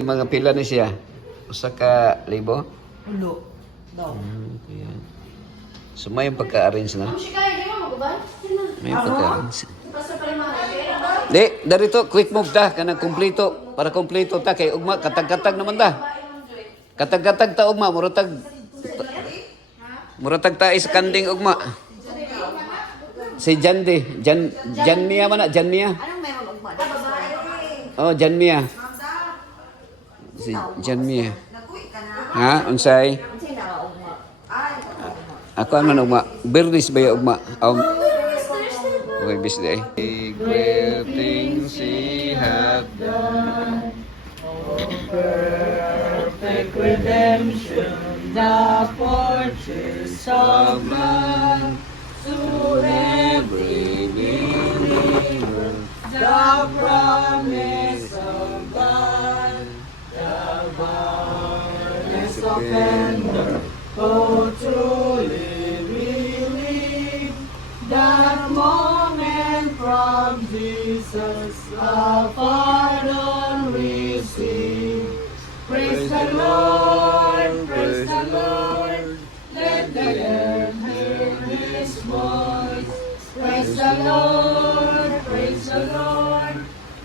Mga pila ni siya? Usa ka libo? Ulo. Daw. Kaya. So may pagka-arrange na? May pagka-arrange. Di, darito, quick move ta, kanang kumpleto. Para kumpleto ta, kay ugma, katag-katag naman ta. Katag-katag ta ugma, muratag. Muratag ta iskanding ugma. Si Jandi, Janmia man na, Janmia. Anong meron ugma? Oh, Janmia. Si Janmia. Ha, unsay? Unsay na ugma? Ako ano ugma? Bernis ba yung ugma? Okay, bisday. Greetings He hath done, perfect redemption, the purchase of blood, to every believer, the promise of God, the boundless offender, oh truly believe, that moment from Jesus a pardon receive. Praise the Lord, praise the Lord, let the earth hear His voice. Praise the Lord,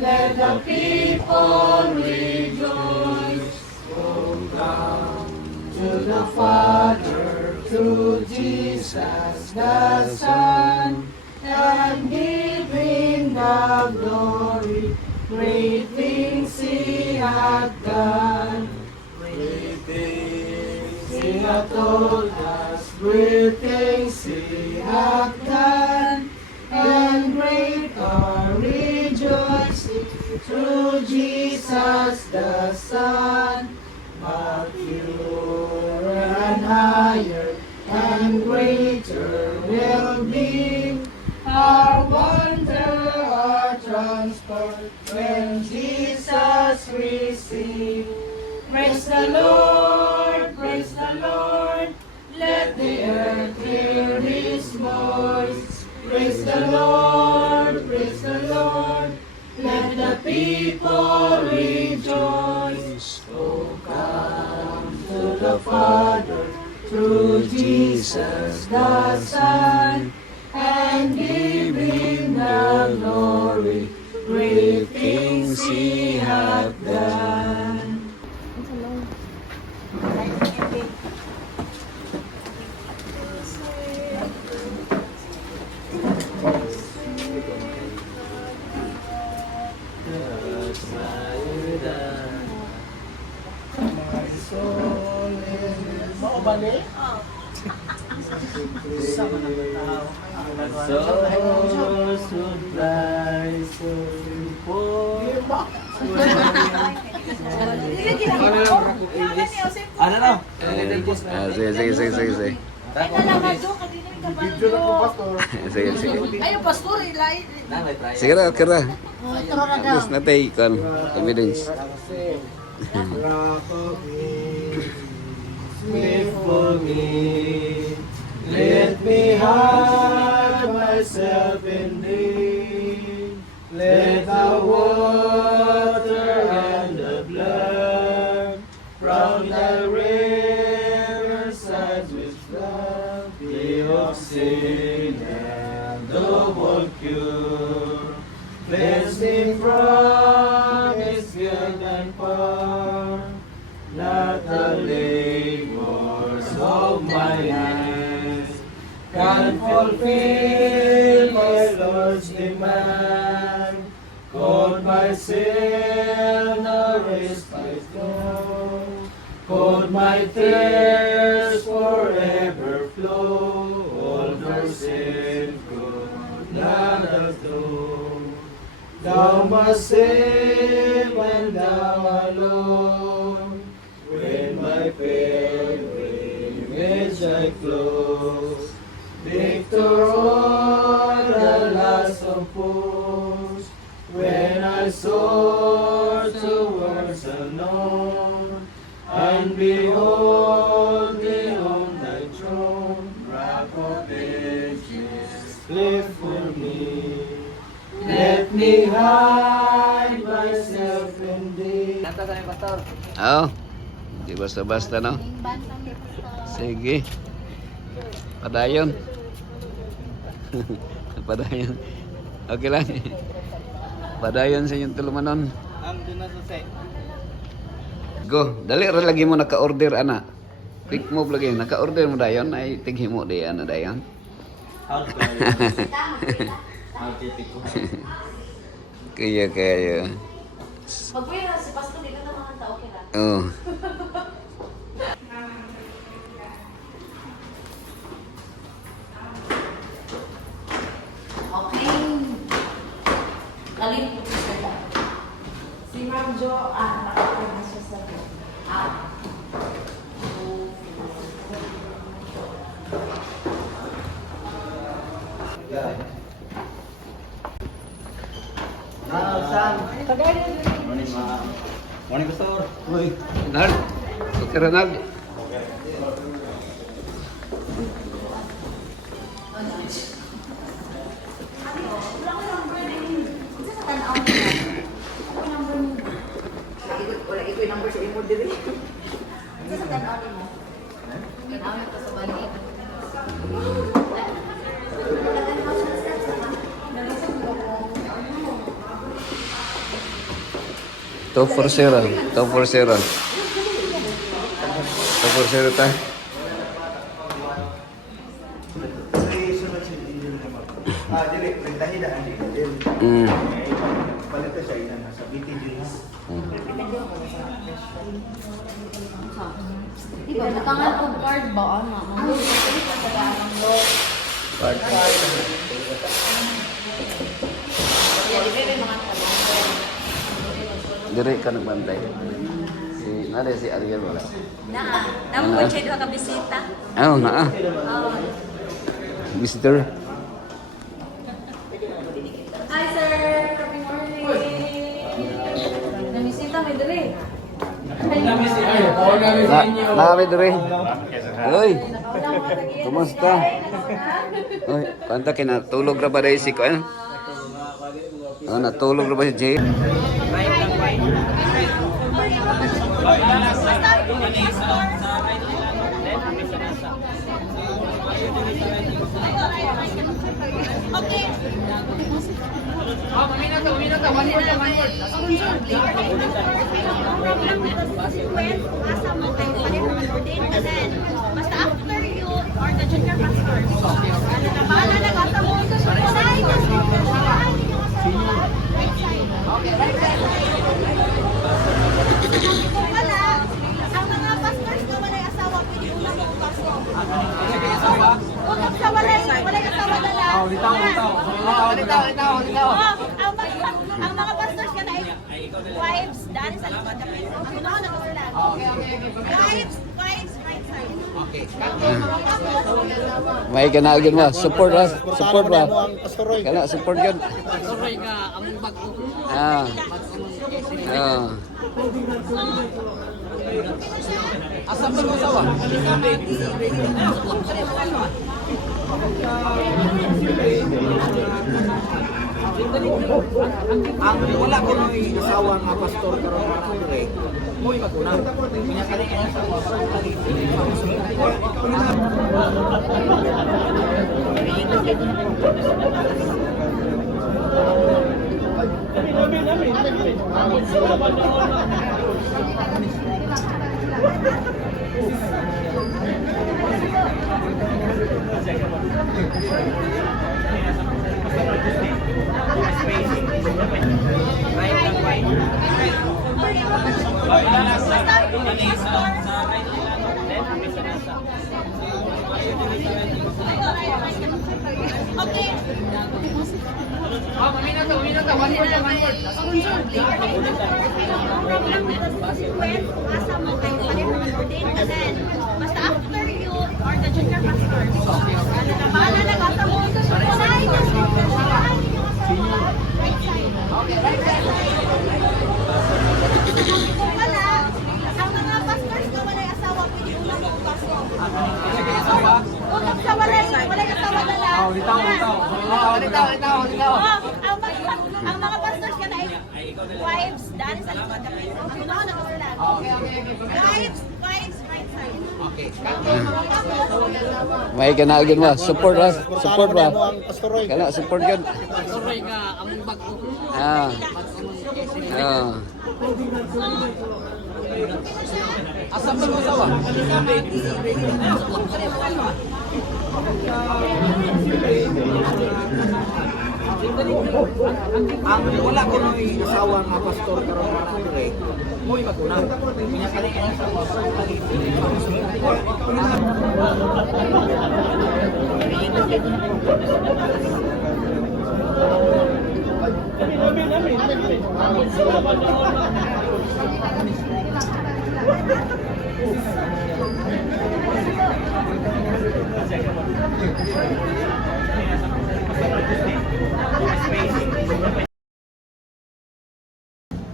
let the people rejoice. Oh, come to the Father through Jesus the Son, and give Him the glory. Great things He hath done. Great things He hath told us. Great things He hath done. And great our rejoicing through Jesus the Son. But purer and higher and greater will be our wonder, our transport, when Jesus receives. Praise the Lord, let the earth hear His voice. Praise the Lord, let the people rejoice. Oh, come to the Father through Jesus the Son, and give Him the glory. Great things He hath done. Maubali? Sama na ba tao? So fly, so simple. Ano na? Sige. Sige. Ay, pastor, ilay. Sige na, okay na. Yes, natay kan evidence. Live for me, let me hide myself in thee, let the water and the blood from the riverside which flood be of sin and the whole cure, cleanse me from its guilt and power, not the labors of my hands can fulfill my Lord's demand. Could my sin a respite know? Could my tears forever flow? All their sin could not atone. Thou must save when thou alone. When my pilgrimage I close, victor o'er the last of foes, when I soar towards unknown, and behold thee on thy throne, rock of ages, live for me. Let me hide myself in thee. pastor. Oo. Di basta-basta, no? Sige. Padayon. Padayon. Okay lang. Padayon sa inyong tulumanon. Doon na sa set. Go. Dali ra lagi mo naka-order, ana. Quick move lagi. Naka-order mo dayon. Ay, tighimo di, ana dayon. Out ko. Out ko. Kaya. Pagpira si pastor dito na mga tao kila. Oh. Okay. Galing po sila. Si Ma'am Jo, nakapunta siya sa Morning, Pastor. Uy, Nard. Okay, Ronald. Wala ito yung number sa imo diri. Ano sa tanaw mo? Tanaw ito sa bali. 240. 240 ta. Dili, printahin na ang dili. Palit siya ina sa BTGs. Diba, natangan ko card ba? Ano? Card. Diri ka nagbantay. Nade si Ariel wala. Namo po siya ka bisita. Oh, naa. Mister. Hi, sir! Good morning! Namisita, may dali. Nami diri. Uy, kumusta? Uy, panta kinatulog ra ba dai si ko? Oh, natulog ra ba si Jay? Basta after you or the junior pastors. Bahala na ka sa mundo. Wala. Ang mga pastors na walay asawa, pwede una mo pastor. Huwag sa walay asawa na lang. Ang mga pastors ka na wives, daan sa likod. Ang una na sila. Wives, right side. May kanaagin mo, support ba? Support ba? Kana support yun. Sorry ka, ang bago. Ah. Ah. Asam ba mo sawa? Ang wala ko na asawa nga pastor karon mga pre. Mo'y maguna. Kanya kali sa mga Okay. Program with the consequence, asa mo kayo pareho ng ordain ka din. Basta after you or the junior pastors. Bahala na ka sa mundo. Wala. Ang mga pastors na walay asawa, pwede una mo pastor. Huwag sa walay asawa na lang. Ang mga pastors ka na wives, daan sa likod. Ang una na sila. Right side. Okay. May kanagin mo. Support ba? Support ba? Ang pastoroy. Kana support yun. Sorry nga, ang bago. Ah. Ah. Asa mo asawa? Ang wala ko nung asawa nga pastor karon nga dire. Mo'y maguna. Pinya kani kaya sa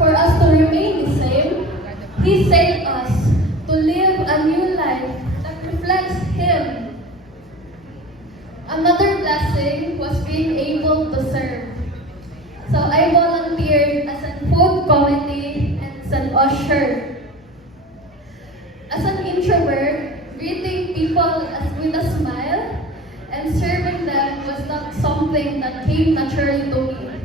For us to remain the same, He saved us to live a new life that reflects Him. Another blessing was being able to serve. So I volunteered as a food committee and as an usher. As an introvert, greeting people with a smile and serving them was not something that came naturally to me.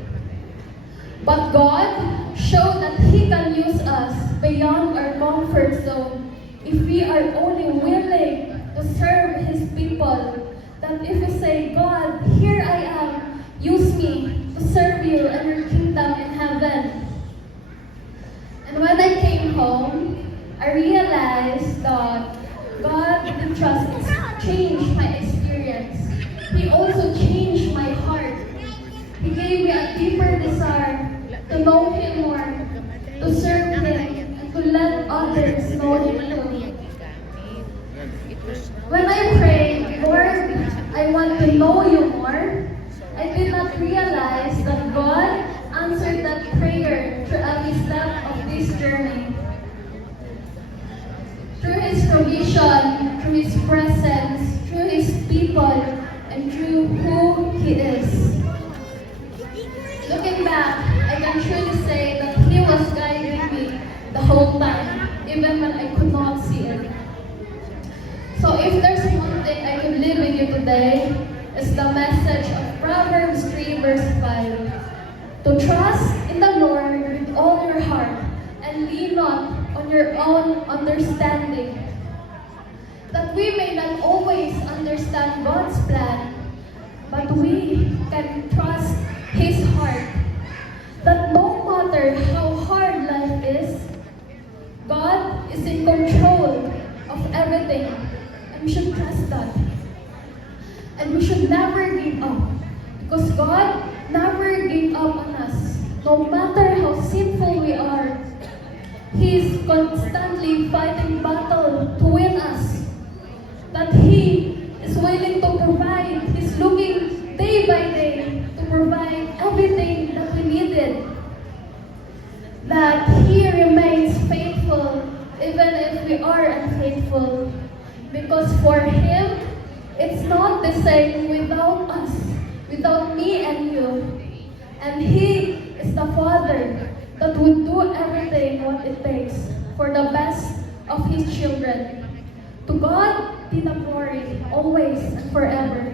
But God showed that He can use us beyond our comfort zone if we are only willing to serve His people. That if we say, God, here I am, use me to serve you and your kingdom in heaven. And when I came home, I realized that God didn't just change my experience. He also changed my heart. He gave me a deeper desire to know Him more, to serve Him, and to let others know Him too. When I prayed, Lord, I want to know you more, I did not realize that God answered that prayer through every step of this journey. Through His provision, through His presence, through His people, and through who He is. Looking back, I can truly say that He was guiding me the whole time, even when I could not see it. So if there's one thing I could leave with you today, it's the message of Proverbs 3 verse 5. To trust in the Lord with all your heart and lean not on your own understanding. That we may not always understand God's plan, but we can trust His heart. That no matter how hard life is, God is in control of everything. And we should trust that. And we should never give up. Because God never gave up on us. No matter how sinful we are, He is constantly fighting battle to win us. That He is willing to provide. He's looking day by day to provide everything that we needed. That He remains faithful even if we are unfaithful. Because for Him, it's not the same without us, without me and you. And He is the Father that would do everything what it takes for the best of His children. To God be the glory, always and forever.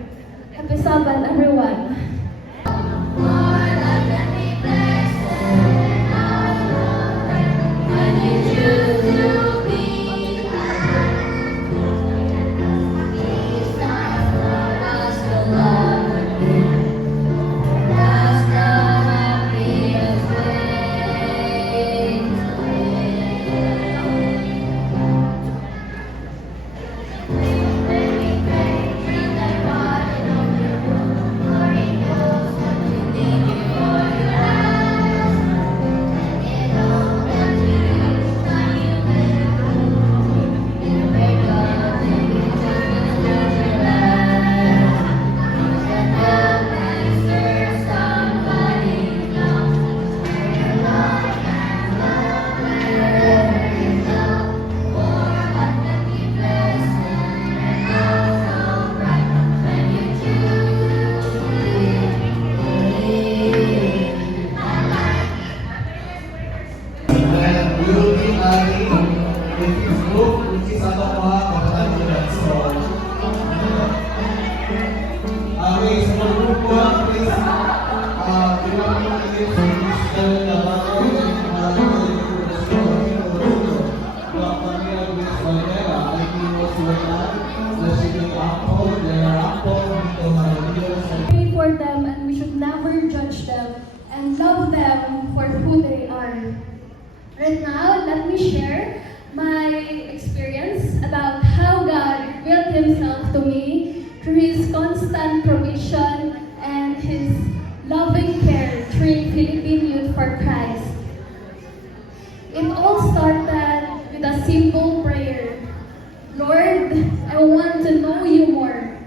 Happy Sabbath, everyone. Facebook, which is ano ko ha, kung so, okay, so mag-group ko, please, kailangan mo i-give Christian na bago, Pray for them, and we should never judge them and love them for who they are. Right now, let me share my experience about how God revealed Himself to me through His constant provision and His loving care through Philippine Youth for Christ. It all started with a simple prayer. Lord, I want to know you more.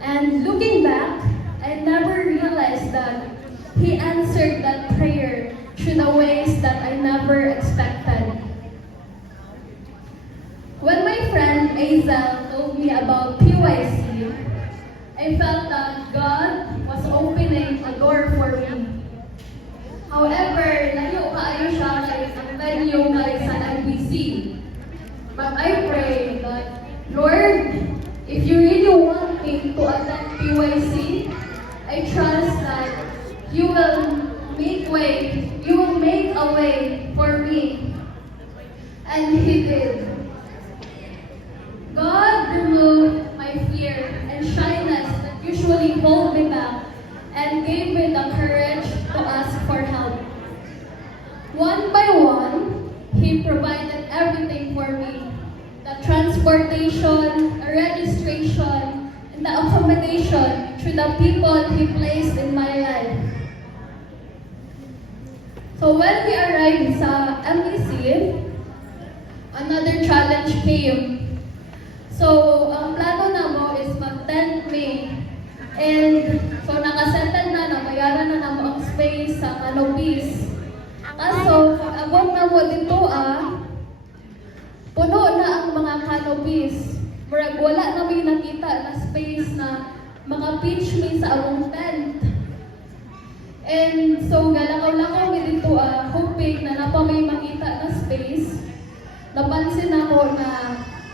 And looking back, I never realized that He answered that prayer through the ways that I never expected. When my friend Azel told me about PYC, I felt that God was opening a door for me. However, layo kaayo siya kay ang venue kay sa NBC. But I pray that, Lord, if you really want me to attend PYC, I trust that you will make a way for me. And He did. God removed my fear and shyness that usually hold me back and gave me the courage to ask for help. One by one, He provided everything for me. The transportation, the registration, and the accommodation through the people He placed in my life. So when we arrived sa MBC, another challenge came. So ang plano na mo is mag-tent me. And so nakasettle na, nabayaran na namo ang space sa Canopis. Kaso, pag-abot na mo dito puno na ang mga canopies. Murag wala na may nakita na space na mga pitch me sa among tent. And so galakaw-lakaw mi dito hoping na napa may makita na space. Napansin ako na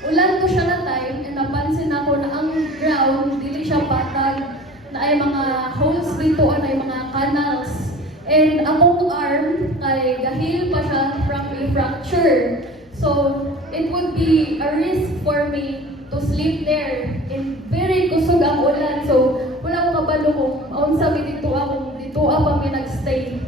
ulan ko siya na time and napansin ako na ang ground dili siya patag na ay mga holes dito ay mga canals. And akong arm kay gahil pa siya from a fracture. So, it would be a risk for me to sleep there. And very kusog ang ulan. So, wala ko kabalo kung unsa mi dito pa mi nagstay.